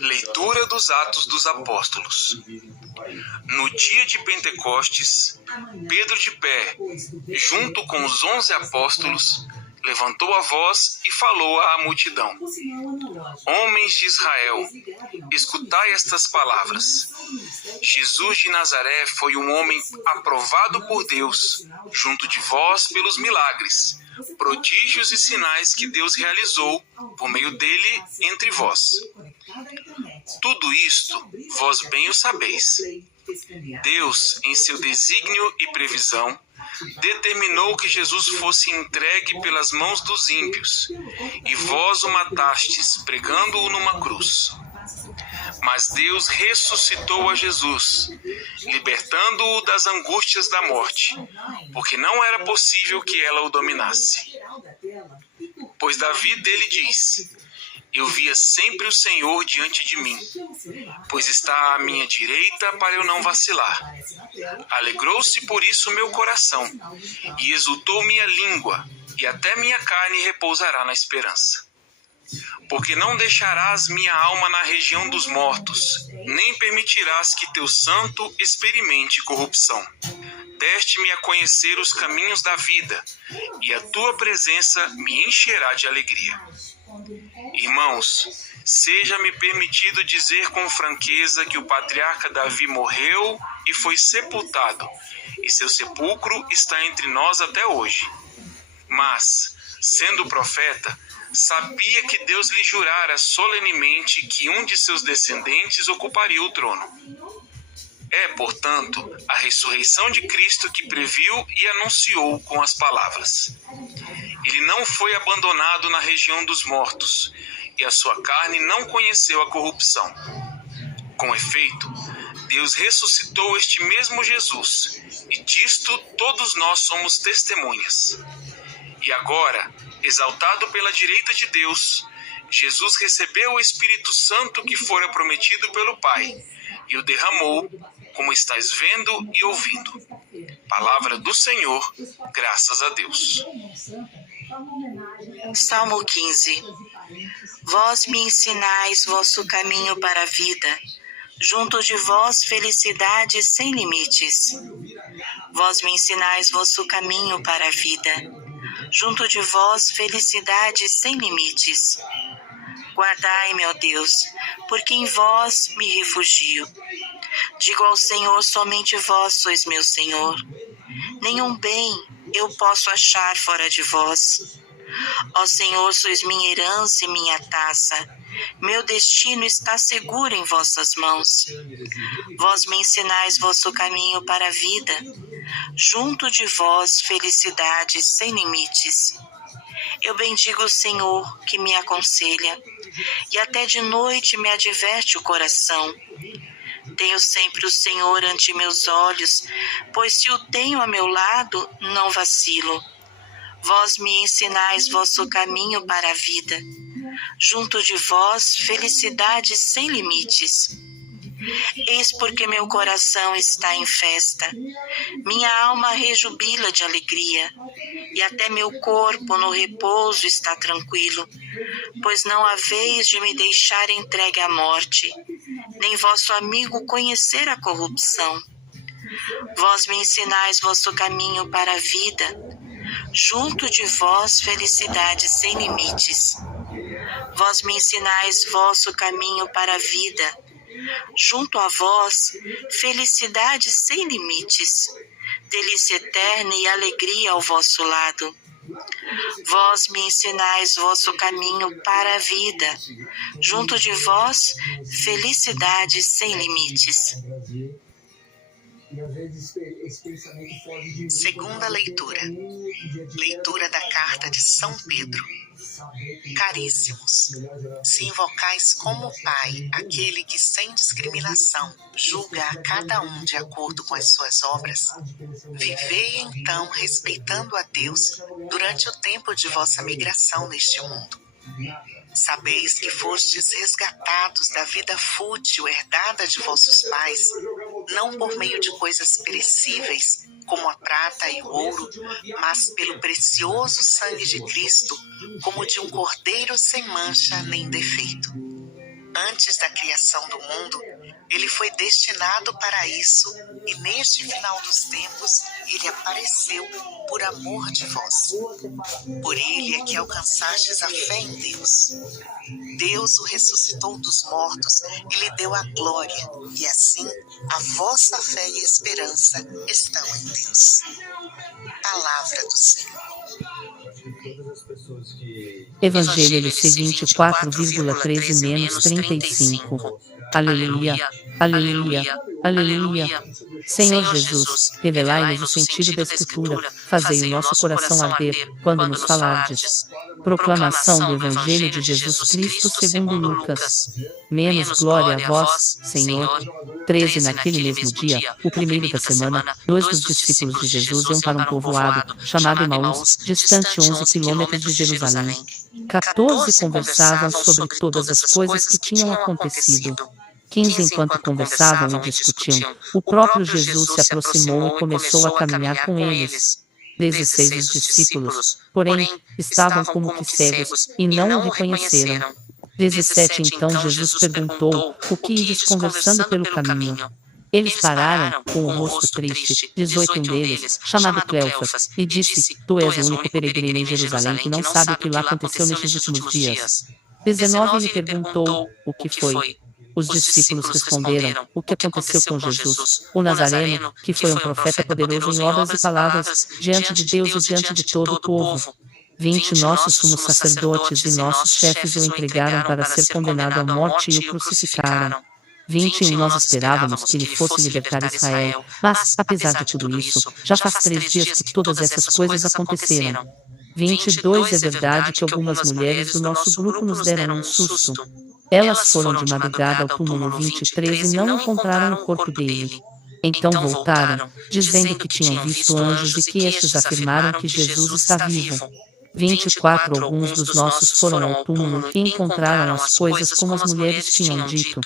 Leitura dos Atos dos Apóstolos. No dia de Pentecostes, Pedro de pé, junto com os 11 apóstolos, levantou a voz e falou à multidão: Homens de Israel, escutai estas palavras. Jesus de Nazaré foi um homem aprovado por Deus, junto de vós pelos milagres, prodígios e sinais que Deus realizou por meio dele entre vós. Tudo isto vós bem o sabeis. Deus, em seu desígnio e previsão, determinou que Jesus fosse entregue pelas mãos dos ímpios, e vós o matastes, pregando-o numa cruz. Mas Deus ressuscitou a Jesus, libertando-o das angústias da morte, porque não era possível que ela o dominasse. Pois Davi dele diz: Eu via sempre o Senhor diante de mim, pois está à minha direita para eu não vacilar. Alegrou-se por isso meu coração, e exultou minha língua, e até minha carne repousará na esperança. Porque não deixarás minha alma na região dos mortos, nem permitirás que teu santo experimente corrupção. Deste-me a conhecer os caminhos da vida, e a tua presença me encherá de alegria. Irmãos, seja-me permitido dizer com franqueza que o patriarca Davi morreu e foi sepultado, e seu sepulcro está entre nós até hoje. Mas, sendo profeta, sabia que Deus lhe jurara solenemente que um de seus descendentes ocuparia o trono. É, portanto, a ressurreição de Cristo que previu e anunciou com as palavras: Ele não foi abandonado na região dos mortos, e a sua carne não conheceu a corrupção. Com efeito, Deus ressuscitou este mesmo Jesus, e disto todos nós somos testemunhas. E agora, exaltado pela direita de Deus, Jesus recebeu o Espírito Santo que fora prometido pelo Pai, e o derramou, como estáis vendo e ouvindo. Palavra do Senhor, graças a Deus. Salmo 15. Vós me ensinais vosso caminho para a vida, junto de vós felicidade sem limites. Vós me ensinais vosso caminho para a vida, junto de vós felicidade sem limites. Guardai-me, ó Deus, porque em vós me refugio. Digo ao Senhor, somente vós sois meu Senhor. Nenhum bem eu posso achar fora de vós. Ó Senhor, sois minha herança e minha taça. Meu destino está seguro em vossas mãos. Vós me ensinais vosso caminho para a vida. Junto de vós felicidade sem limites. Eu bendigo o Senhor que me aconselha, e até de noite me adverte o coração. Tenho sempre o Senhor ante meus olhos, pois se o tenho a meu lado, não vacilo. Vós me ensinais vosso caminho para a vida. Junto de vós, felicidade sem limites. Eis porque meu coração está em festa. Minha alma rejubila de alegria, e até meu corpo no repouso está tranquilo, pois não haveis de me deixar entregue à morte, nem vosso amigo conhecer a corrupção. Vós me ensinais vosso caminho para a vida. Junto de vós felicidade sem limites. Vós me ensinais vosso caminho para a vida. Junto a vós felicidade sem limites. Delícia eterna e alegria ao vosso lado. Vós me ensinais vosso caminho para a vida. Junto de vós felicidade sem limites. Segunda leitura. Leitura da carta de São Pedro. Caríssimos, se invocais como Pai aquele que sem discriminação julga a cada um de acordo com as suas obras, vivei então respeitando a Deus durante o tempo de vossa migração neste mundo. Sabeis que fostes resgatados da vida fútil herdada de vossos pais, não por meio de coisas perecíveis, como a prata e o ouro, mas pelo precioso sangue de Cristo, como de um cordeiro sem mancha nem defeito. Antes da criação do mundo, ele foi destinado para isso, e neste final dos tempos, ele apareceu por amor de vós. Por ele é que alcançastes a fé em Deus. Deus o ressuscitou dos mortos e lhe deu a glória, e assim a vossa fé e esperança estão em Deus. Palavra do Senhor. Evangelho seguinte 4,13-35. Aleluia, aleluia, aleluia. Senhor Jesus, revelai-nos o sentido da Escritura, fazei o nosso coração arder, quando nos falardes. Proclamação do Evangelho de Jesus Cristo segundo Lucas. Menos glória a vós, Senhor. 13. Naquele mesmo dia, o primeiro da semana, 2 dos discípulos de Jesus iam para um povoado, chamado Emaús, distante 11 quilômetros de Jerusalém. 14 conversavam sobre todas as coisas que tinham acontecido. 15. Enquanto conversavam e discutiam, o próprio Jesus se aproximou e começou a caminhar com eles. 16. Os discípulos, porém, estavam como que cegos, e não o reconheceram. 17. Então Jesus perguntou: o que ides conversando pelo caminho? Eles pararam, com o rosto triste. 18. Um deles, chamado Cleofas, e disse: tu és o único peregrino em Jerusalém que não sabe o que lá aconteceu nestes últimos dias. 19. Ele perguntou: o que foi? Os discípulos responderam: o que aconteceu com Jesus, o Nazareno, que foi um profeta poderoso em obras e palavras, diante de Deus e diante de todo o povo. 20. Nossos sumos sacerdotes e nossos chefes o entregaram para ser condenado à morte e o crucificaram. 21. Nós esperávamos que ele fosse libertar Israel, mas, apesar de tudo isso, já faz 3 dias que todas essas coisas aconteceram. 22. É verdade que algumas mulheres do nosso grupo nos deram um susto. Elas foram de madrugada ao túmulo 23 e não encontraram o corpo dele. Então voltaram, dizendo que tinham visto anjos e que estes afirmaram que Jesus está vivo. 24. Alguns dos nossos foram ao túmulo e encontraram as coisas como as mulheres tinham dito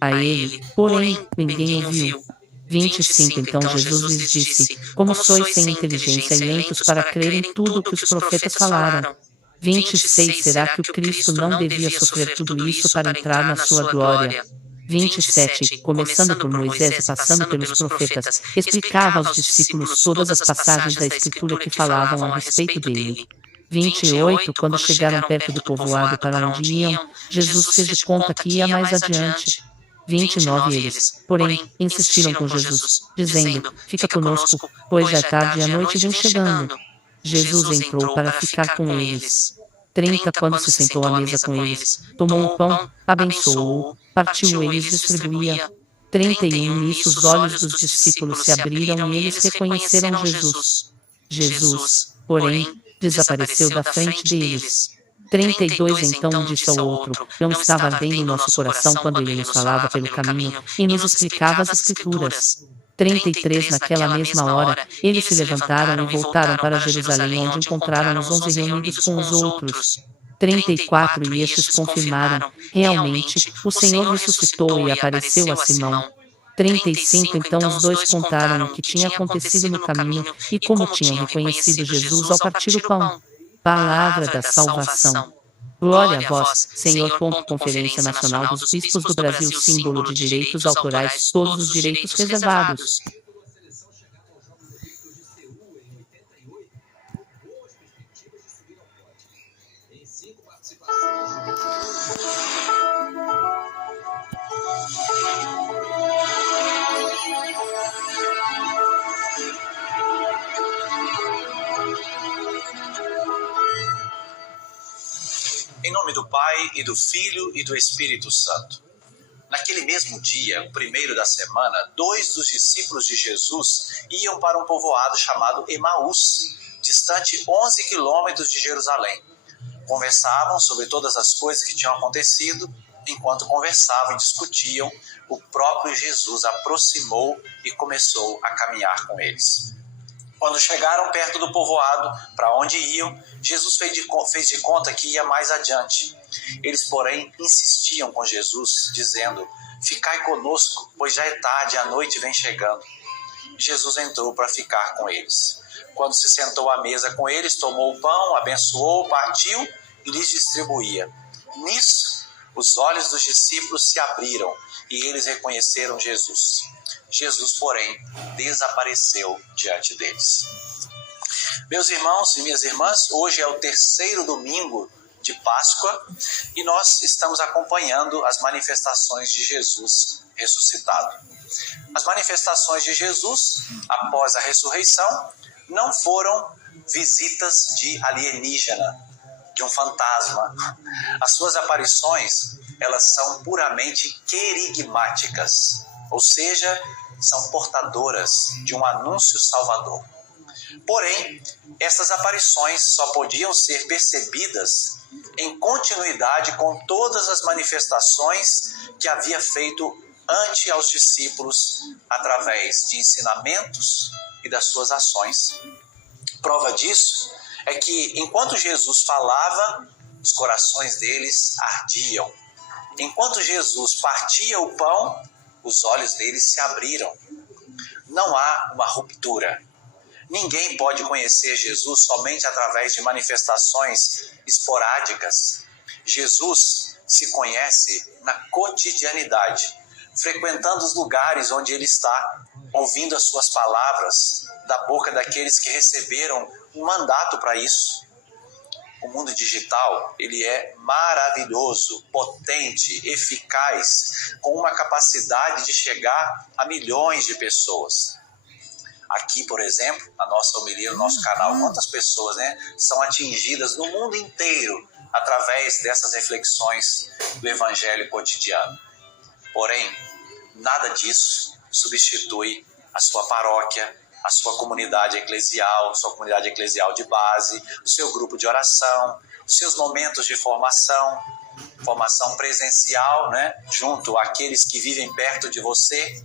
a ele, porém, ninguém o viu. 25. Então Jesus lhes disse: como sois sem inteligência e lentos para crer em tudo o que os profetas falaram. 26. Será que o Cristo não devia sofrer tudo isso para entrar na sua glória? 27. Começando por Moisés e passando pelos profetas, explicava aos discípulos todas as passagens da Escritura que falavam a respeito dele. 28. Quando chegaram perto do povoado para onde iam, Jesus fez de conta que ia mais adiante. 29. Eles, porém, insistiram com Jesus, dizendo: fica conosco, pois já é tarde e a noite vem chegando. Jesus entrou para ficar com eles. 30. Quando se sentou à mesa com eles, tomou o pão, abençoou-o, partiu-o e lhes distribuía. 31. Nisso os olhos dos discípulos se abriram e eles reconheceram Jesus. Jesus, porém, desapareceu da frente deles. 32. Então disse ao outro: não estava ardendo nosso coração quando ele nos falava pelo caminho e nos explicava as Escrituras. 33. Naquela mesma hora, eles se levantaram e voltaram para Jerusalém, onde encontraram os 11 reunidos com os outros. 34. E estes confirmaram: realmente, o Senhor ressuscitou e apareceu a Simão. 35. Então os dois contaram o que tinha acontecido no caminho e como tinham reconhecido Jesus ao partir o pão. Palavra da salvação. Glória a vós, Senhor. Conferência Nacional dos Bispos do Brasil. Símbolo de direitos autorais, todos os direitos reservados. Em nome do Pai, e do Filho, e do Espírito Santo. Naquele mesmo dia, o primeiro da semana, 2 dos discípulos de Jesus iam para um povoado chamado Emaús, distante 11 quilômetros de Jerusalém. Conversavam sobre todas as coisas que tinham acontecido. Enquanto conversavam e discutiam, o próprio Jesus aproximou e começou a caminhar com eles. Quando chegaram perto do povoado, para onde iam, Jesus fez de conta que ia mais adiante. Eles, porém, insistiam com Jesus, dizendo: ficai conosco, pois já é tarde e a noite vem chegando. Jesus entrou para ficar com eles. Quando se sentou à mesa com eles, tomou o pão, abençoou, partiu e lhes distribuía. Nisso, os olhos dos discípulos se abriram e eles reconheceram Jesus. Jesus, porém, desapareceu diante deles. Meus irmãos e minhas irmãs, hoje é o terceiro domingo de Páscoa e nós estamos acompanhando as manifestações de Jesus ressuscitado. As manifestações de Jesus após a ressurreição não foram visitas de alienígena, de um fantasma. As suas aparições, elas são puramente querigmáticas, ou seja, são portadoras de um anúncio salvador. Porém, essas aparições só podiam ser percebidas em continuidade com todas as manifestações que havia feito ante aos discípulos através de ensinamentos e das suas ações. Prova disso é que enquanto Jesus falava, os corações deles ardiam. Enquanto Jesus partia o pão, os olhos deles se abriram. Não há uma ruptura. Ninguém pode conhecer Jesus somente através de manifestações esporádicas. Jesus se conhece na cotidianidade, frequentando os lugares onde ele está, ouvindo as suas palavras da boca daqueles que receberam um mandato para isso. O mundo digital, ele é maravilhoso, potente, eficaz, com uma capacidade de chegar a milhões de pessoas. Aqui, por exemplo, a nossa homilia no nosso canal, quantas pessoas, são atingidas no mundo inteiro através dessas reflexões do Evangelho cotidiano. Porém, nada disso substitui a sua paróquia, a sua comunidade eclesial de base, o seu grupo de oração, os seus momentos de formação presencial, junto àqueles que vivem perto de você.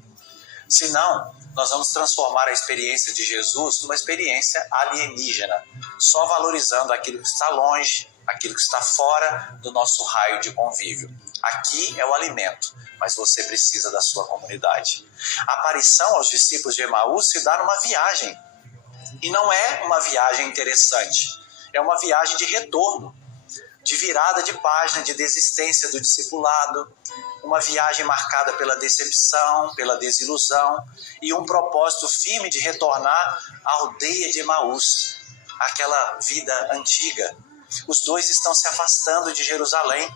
Senão, nós vamos transformar a experiência de Jesus numa experiência alienígena, só valorizando aquilo que está longe, aquilo que está fora do nosso raio de convívio. Aqui é o alimento, mas você precisa da sua comunidade. A aparição aos discípulos de Emaús se dá numa viagem. E não é uma viagem interessante, é uma viagem de retorno, de virada de página, de desistência do discipulado, uma viagem marcada pela decepção, pela desilusão e um propósito firme de retornar à aldeia de Emaús, aquela vida antiga. Os dois estão se afastando de Jerusalém,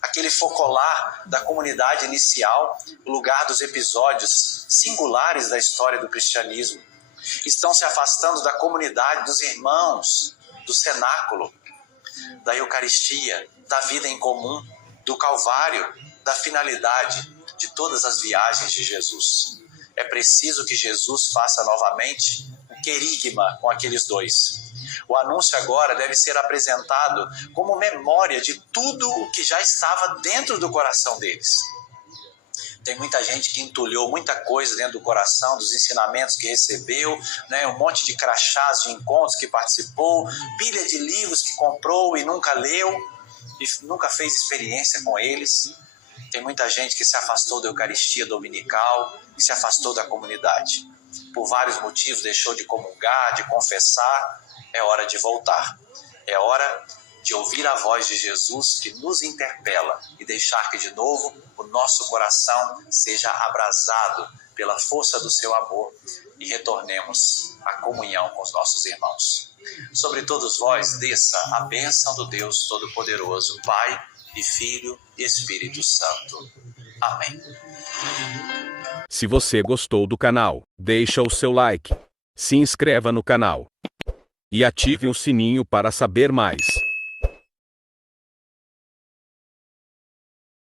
aquele focolar da comunidade inicial, o lugar dos episódios singulares da história do cristianismo. Estão se afastando da comunidade dos irmãos, do cenáculo, da Eucaristia, da vida em comum, do Calvário, da finalidade de todas as viagens de Jesus. É preciso que Jesus faça novamente um querigma com aqueles dois. O anúncio agora deve ser apresentado como memória de tudo o que já estava dentro do coração deles. Tem muita gente que entulhou muita coisa dentro do coração, dos ensinamentos que recebeu, um monte de crachás de encontros que participou, pilha de livros que comprou e nunca leu, e nunca fez experiência com eles. Tem muita gente que se afastou da Eucaristia dominical, que se afastou da comunidade. Por vários motivos deixou de comungar, de confessar. É hora de voltar. É hora de ouvir a voz de Jesus que nos interpela e deixar que de novo o nosso coração seja abrasado pela força do seu amor e retornemos à comunhão com os nossos irmãos. Sobre todos vós desça a bênção do Deus Todo-Poderoso, Pai e Filho e Espírito Santo. Amém. Se você gostou do canal, deixa o seu like, se inscreva no canal e ative o sininho para saber mais.